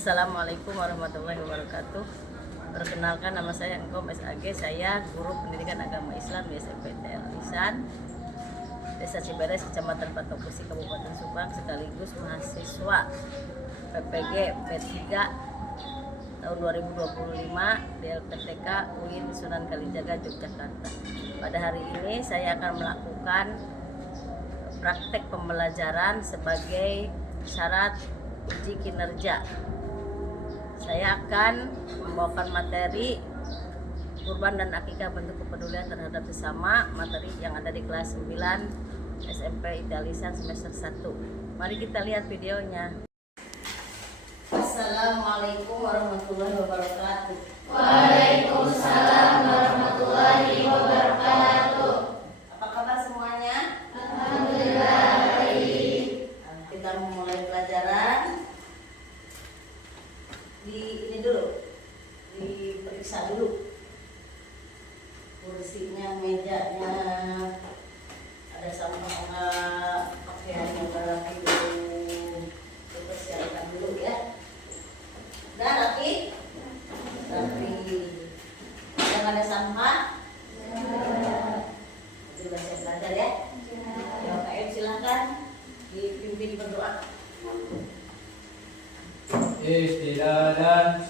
Assalamualaikum warahmatullahi wabarakatuh. Perkenalkan, nama saya Engkom SAG. Saya guru pendidikan agama Islam di SMP Lisan, Desa Ciberes, Kecamatan Patok Besi, Kabupaten Subang, sekaligus mahasiswa PPG P3 tahun 2025 di LPTK UIN Sunan Kalijaga, Yogyakarta. Pada hari ini saya akan melakukan praktek pembelajaran sebagai syarat uji kinerja. Saya akan membawakan materi kurban dan akikah, bentuk kepedulian terhadap sesama, materi yang ada di kelas 9 SMP Lisan semester 1. Mari kita lihat videonya. Assalamualaikum warahmatullahi wabarakatuh. Waalaikumsalam warahmatullahi wabarakatuh. Apa kabar semuanya? Alhamdulillah baik. Kita memulai pelajaran. Ini dulu, diperiksa dulu kursinya, mejanya, ada sampah enggak, pakaiannya rapi dulu, dipersiapkan dulu ya. Udah rapi? Rapi. Yang ada sampah? Sudah saya belajar ya. Ya, KM silakan dipimpin berdoa. Istilah dan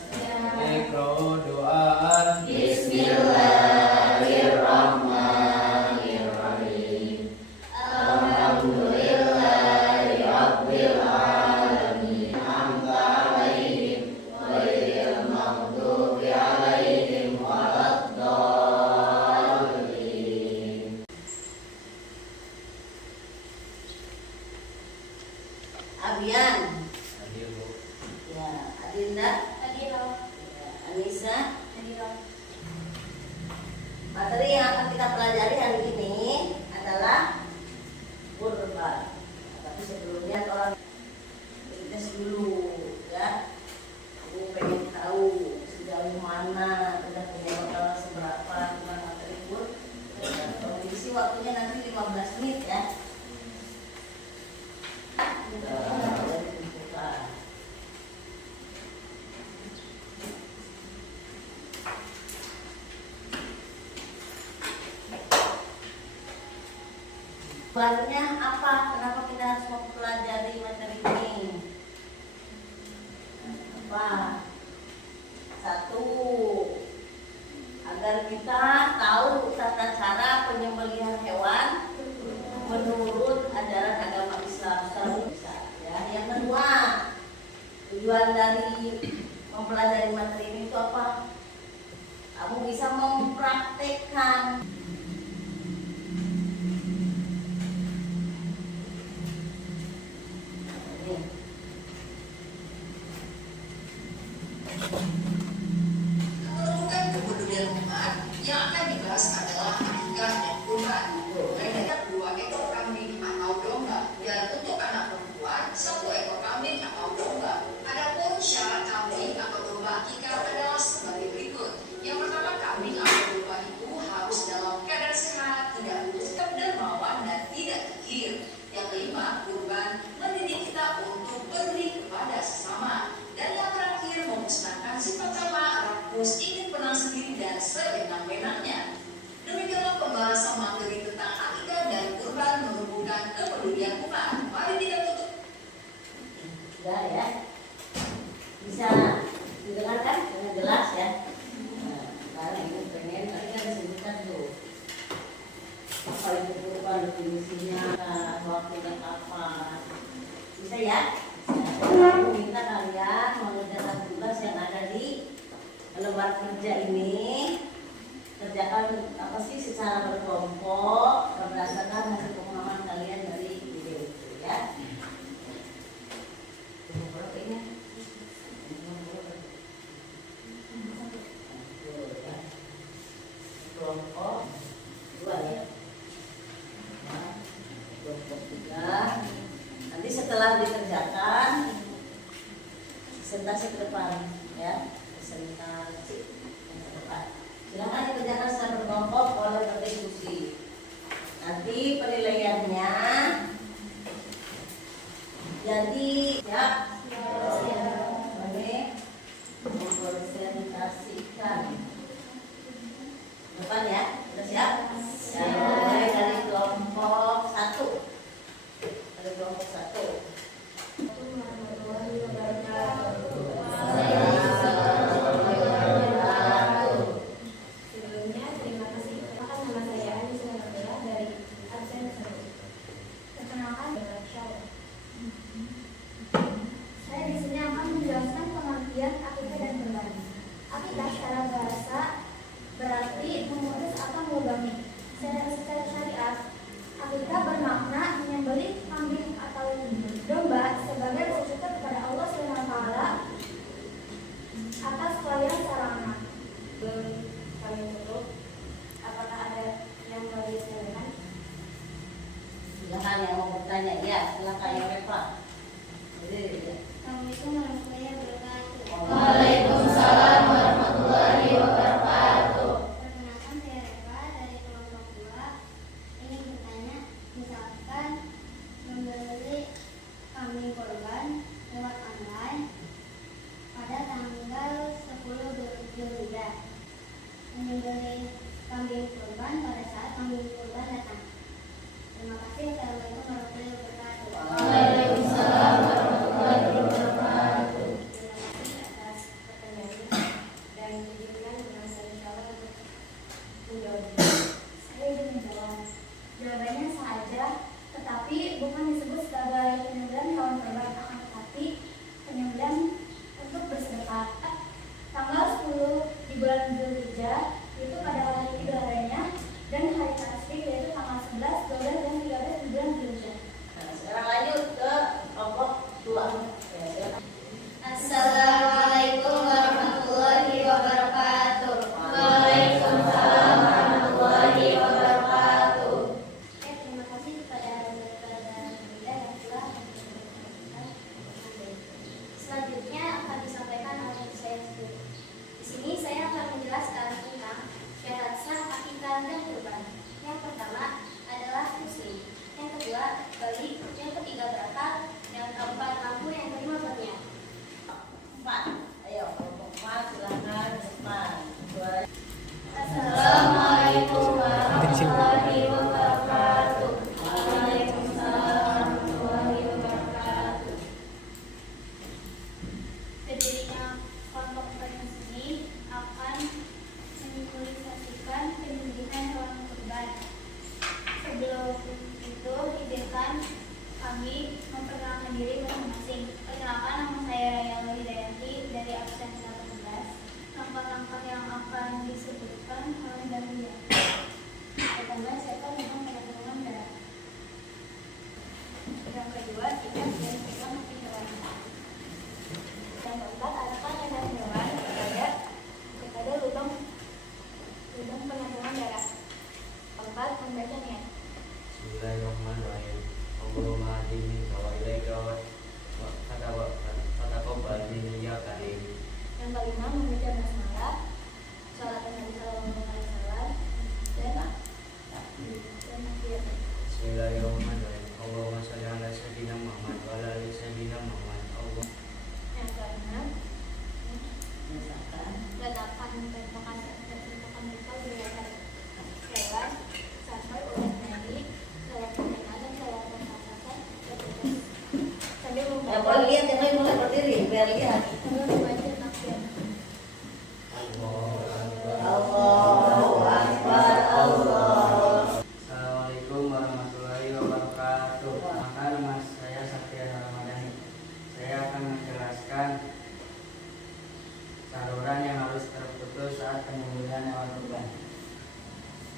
iqra'u doaan. Bismillahirrahmanirrahim. Alhamdulillahi rabbil alamin. Hamda alaihim ghairil maghdubi alaihim waladdallin. Abian. Ya, Adinda, ya, Anissa. Materi yang akan kita pelajari hari ini adalah kurban. Tapi sebelumnya orang tes dulu ya. Aku pengen tahu sejauh mana udah punya bekal seberapa tentang materi kurban. Kalau diisi waktunya nanti 15 menit ya. Barunya apa? Kenapa kita harus mempelajari materi ini? Apa? Satu, agar kita tahu tata cara penyembelihan hewan menurut ajaran agama Islam secara besar. Ya. Yang kedua, tujuan dari mempelajari materi ini itu apa? Kamu bisa mempraktekkan. Kedudukan kepedulian umat yang akan dibahas adalah akikah dan kurban. Mulai dari 2 ekor kambing atau domba, dan untuk anak perempuan 1 ekor kambing atau domba. Adapun syarat kambing atau domba akikah adalah sebagai berikut. Yang pertama, kambing atau domba itu harus dalam keadaan sehat, tidak rusak, dermawan, dan tidak kikir. Yang kelima, kurban mendidik kita untuk beri kepada sesama. Dan yang terakhir, memusnahkan sifat sama, rakus, ingin menang sendiri, dan sewenang-wenangnya. Demikianlah pembahasan materi tentang akikah dan kurban menumbuhkan kepedulian umat. Mari kita tutup. Sudah ya, bisa didengarkan dengan jelas ya. Nah, sekarang ini pengen tadi kan disebutkan tuh apa itu kurban, definisinya, waktunya kapan. Bisa ya? Aku minta kalian mengerjakan tugas yang ada di lembar kerja ini. Kerjakan apa sih secara berkelompok berdasarkan hasil pengalaman kalian dari video itu ya. Kelompok 2 ya. Kelompok 3. Nanti setelah dikerjakan presentasi ke depan ya, presentasi ke depan. Silakan dikerjakan secara berkelompok, boleh berdiskusi. Nanti penilaiannya jadi ya, oke. pengertian akikah dan kurban. Akikah secara bahasa berarti memutus atau melubangi. Secara syariat, akikah bermakna menyembelih kambing atau domba sebagai rasa syukur kepada Allah SWT atas kelahiran seorang anak. Kami tutup. Apakah ada yang mau disampaikan? Silakan yang mau bertanya. Ya, silakan yang Eva. Assalamualaikum warahmatullahi wabarakatuh. Waalaikumsalam warahmatullahi wabarakatuh. Perkenalkan, saya Reva dari kelompok 2. Ingin bertanya, misalkan membeli kambing korban lewat online pada tanggal 10 Zulhijjah, menyembelih kambing korban pada saat kambing korban datang. Terima kasih. Assalamualaikum warahmatullahi wabarakatuh. Waalaikumsalam warahmatullahi wabarakatuh. Terima kasih atas pertanyaannya dan izinkan dengan saya insyaallah untuk menjawabnya. Saya izin menjawab. Jawabannya sah aja, tetapi bukan disebut sebagai penyembelihan hewan korban, akan tetapi penyembelihan untuk bersedekah. Tanggal 10 di bulan Zulhijjah itu pada hari Idul Adha dan hari tasbih yaitu tanggal 11, 12 dan 13 di bulan Zulhijjah. Nah, sekarang lanjut ke kelompok 2. Ya, silakan. Assalamualaikum warahmatullahi wabarakatuh. Waalaikumsalam warahmatullahi wabarakatuh. Terima kasih kepada Bunda yang telah menyampaikan. Selanjutnya akan disampaikan oleh saya sendiri. Di sini saya akan menjelaskan tentang syarat sah akikah dan kurban. Yang pertama adalah muslim, yang kedua balik, yang ketiga berakal, yang keempat mampu, yang kelima berniat. 4. Ayo, kelompok 4 silakan depan. Assalamualaikum warahmatullahi wabarakatuh. Waalaikumsalam warahmatullahi wabarakatuh. Berdirinya kelompok berniat ini akan mensinkronisasikan penyembelihan hewan kurban. Sebelum itu, izinkan kami memperkenalkan diri masing-masing. Perkenalkan, nama saya Rayal Hidayati dari absen 18. Langkah-langkah yang akan disebutkan oleh Dahlia. Pertama, siapa memang penanggungan darah. Yang kedua, tidak dilakukan mati hewan. Yang keempat, arahkan edan hewan kepada lubang penampungan darah. Keempat, membaca niat. Bismillahirrahmanirrahim. Allahumma hadini wa ilaika wa fataqabbal minni ya karim. Yang kelima, membaca basmalah, salat Nabi sallallahu alaihi wasallam dan takbir. Bismillahirrahmanirrahim. Allahumma shalli ala sayyidina Muhammad wa ala ali sayyidina Muhammad. Allah. Yang keenam, Misalkan letakkan bekal berdasar hewan sampai ulat nadi, salat sunat dan salat berpasangan sambil ya membaca boleh lihat, yang lain boleh berdiri biar lihat. sambil membaca takbir. Allahu Akbar, Allah. Assalamualaikum warahmatullahi wabarakatuh. Maka nama saya Satya Ramadhani. Saya akan menjelaskan saluran yang harus terputus saat penyembelihan hewan kurban.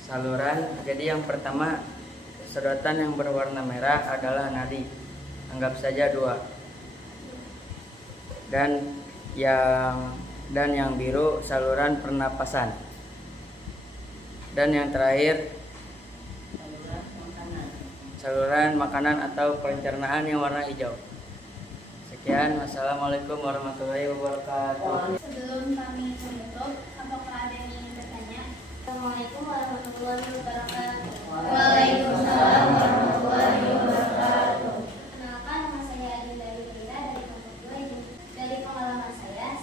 Saluran, jadi yang pertama sedotan yang berwarna merah adalah nadi. Anggap saja 2. Dan yang biru saluran pernapasan. Dan yang terakhir saluran makanan atau pencernaan yang warna hijau. Sekian, wassalamualaikum warahmatullahi wabarakatuh. Sebelum kami menutup, apakah ada yang ingin bertanya? Assalamualaikum warahmatullahi wabarakatuh. Waalaikumsalam warahmatullahi wabarakatuh. Kenalkan, nama saya Adinda Yudhira dari kelompok 2. Dari pengalaman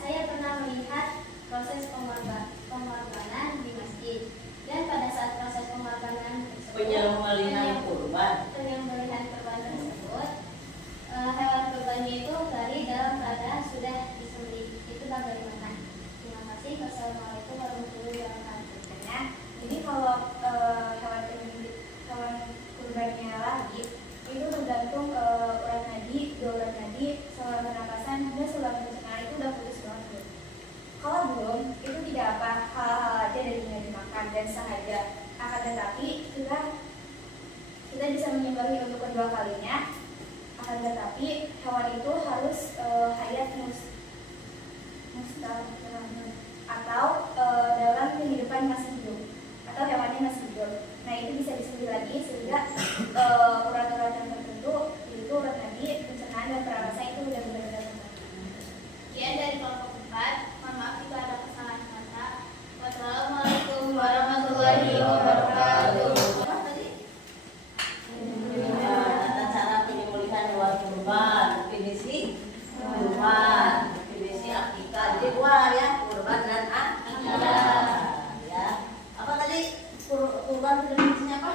saya pernah melihat proses pengorbanan di masjid. Dan pada saat proses pengorbanan tersebut, Penyembelihan kurban. penyembelihan kurban tersebut, hewan kurbannya itu lari dalam keadaan sudah disembelih. Itu bagaimana? Terima kasih. Wassalamualaikum warahmatullahi wabarakatuh. Nah, ini kalau hewan kurbannya Akan tetapi kita bisa menyembelih untuk kedua kalinya. Akan tetapi hewan itu harus hayat mustaqil atau dalam kehidupan masih hidup atau hewannya masih hidup. Nah itu bisa disebut lagi sehingga urat-urat yang tertentu itu urat nadi, pencernaan dan pernapasan itu sudah benar-benar tepat. Sekian dari kelompok 4. Mohon maaf jika ada kesalahan kata. Wassalamualaikum warahmatullahi wabarakatuh. Tata cara penyembelihan hewan kurban, definisi kurban, definisi akikah. Jadi dua ya, kurban dan akikah. Ya. Apa tadi kurban definisinya apa?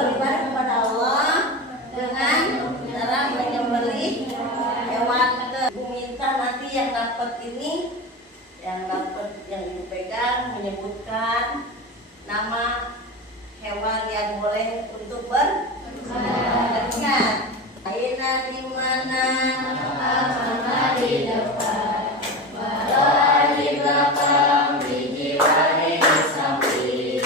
Beribadah kepada Allah dengan cara menyembelih hewan. Ibu minta nanti yang dapat ini, yang ibu pegang menyebutkan nama hewan yang boleh untuk beringat. Aina di mana? Amanah di depan, Bala di belakang, biji wari di samping.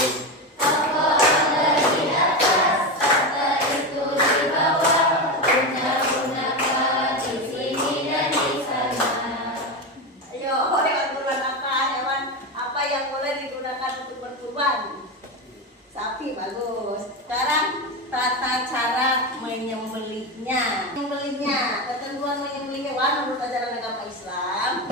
Apa ada di atas, kata itu di bawah. Guna-gunakan di sini dan di sana. Ayo, hewan kurban apa? Hewan apa yang boleh digunakan untuk berkurban? Sapi, bagus. Sekarang tata cara menyembelihnya. Ketentuan menyembelih hewan menurut ajaran agama Islam.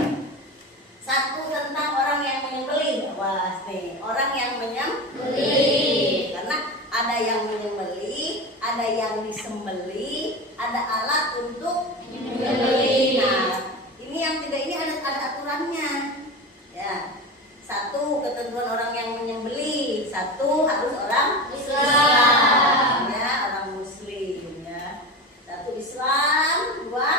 Satu, tentang orang yang menyembelih. Wah, nih, orang yang menyembelih. Karena ada yang menyembelih, ada yang disembelih, ada alat untuk menyembelih. Nah, ini yang tidak ini ada aturannya. Ya. Satu, ketentuan orang yang menyembelih. Satu, harus orang Islam. Ya, orang Muslim ya. Satu Islam, dua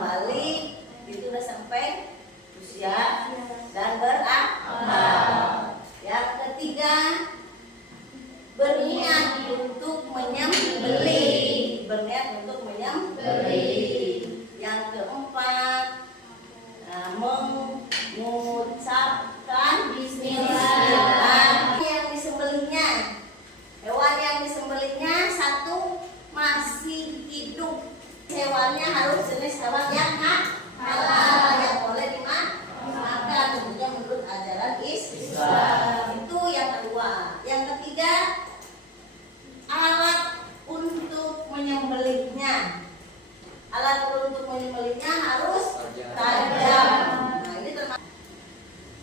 balik. Itu udah sampai usia dan berakal. Yang ketiga, berniat untuk menyembelih. Yang keempat, mengucapkan bismillah. Yang disembelihnya, hewan yang disembelihnya satu masih hidup. Hewannya harus jenis hewan yang halal, yang boleh dimakan tentunya menurut ajaran Islam. Itu yang kedua. Yang ketiga, alat untuk menyembelihnya. Alat untuk menyembelihnya harus tajam. Nah, ini termasuk.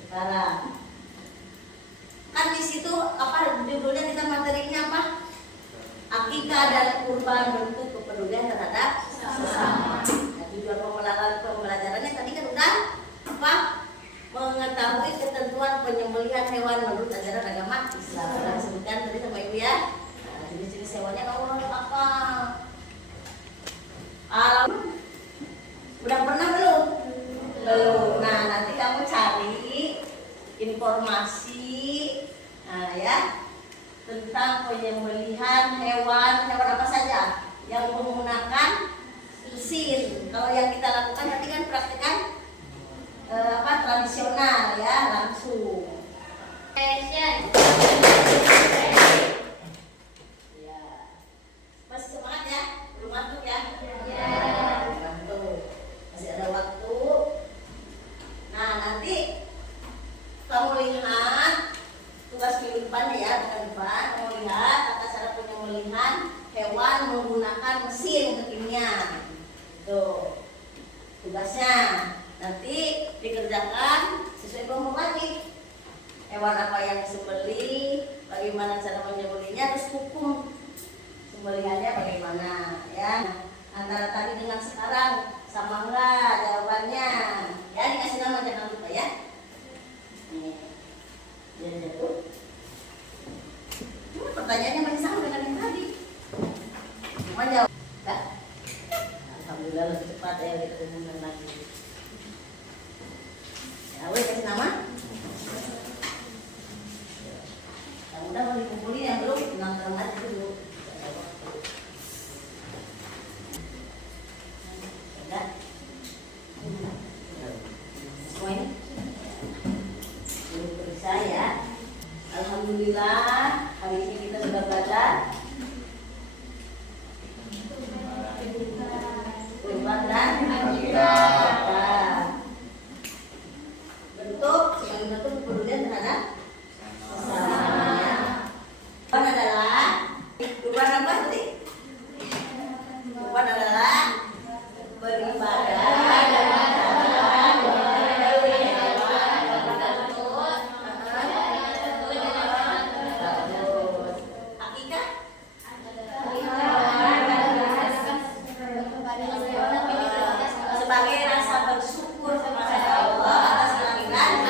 Sekarang kan di situ apa judulnya, kita materinya apa? Akikah dan kurban, bentuk kepedulian terhadap sesama. Nah, tujuan pembelajarannya tadi kan udah apa? Mengetahui ketentuan penyembelihan hewan menurut ajaran agama Islam. Sudah disebutkan tadi sama ibu ya. Nah, jenis-jenis hewannya kamu harus apa? Udah pernah belum? Belum. Nah, nanti kamu cari informasi ya tentang penyembelihan hewan apa saja yang menggunakan mesin. Kalau yang kita lakukan nanti kan praktikan tradisional ya, langsung. Ya. Masih semangat ya? Belum ngantuk ya? Masih ada waktu. Nah, nanti kamu lihat tugas minggu depan ya, bukan depan. Kamu lihat tata cara penyembelihan hewan menggunakan mesin kekinian. Tuh tugasnya nanti dikerjakan sesuai kelompok lagi. Hewan apa yang disembelih, bagaimana cara menyembelihnya, terus hukum sembelihannya bagaimana ya. Antara tadi dengan sekarang sama enggak jawabannya? Ya, dikasih nama jangan lupa ya. Nih, dia jatuh. Pertanyaannya masih sama dengan yang tadi. Cuma jawab. Enggak? Alhamdulillah lebih cepat ya diumumkan lagi. Ya, boleh kasih nama? Yang udah mau dikumpulin, yang belum tenang-tenang aja dulu. Enggak? Semua ini? kurban adalah beribadah dan menyembelih hewan. Akikah sebagai rasa bersyukur kepada Allah atas kelahiran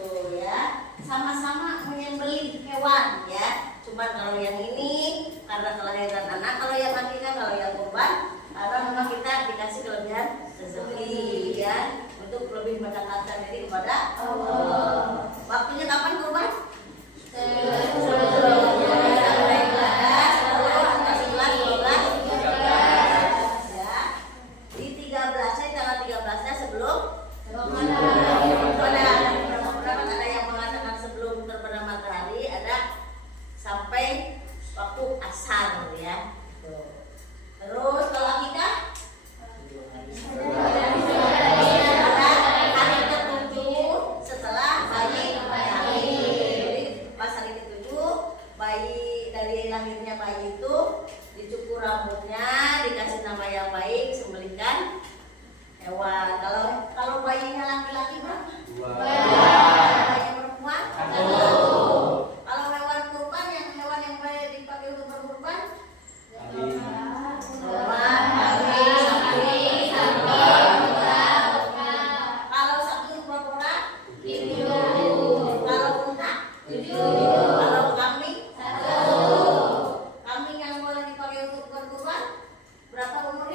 tuh ya, sama-sama menyembelih hewan ya. Cuman kalau yang ini karena kelahiran anak, kalau yang akikah, kalau yang kurban karena memang kita dikasih kelebihan rezeki ya, untuk lebih mendekatkan diri kepada Allah. Waktunya kapan kurban? Sampai waktu asar ya. Terus kalau kita hari ke-7 setelah bayi lahir. Pas hari ke-7 bayi, dari lahirnya bayi itu dicukur rambutnya, dikasih nama yang baik, sembelihkan hewan. Kalau bayinya laki-laki berapa? 2. Bayi perempuan? 1. Kalau hewan kurban, hewan yang boleh dipakai untuk berkurban? Kalau sapi berapa? 7. Kalau unta? 7. Kalau kambing? 1. Kambing yang boleh dipakai untuk berkurban berapa umur?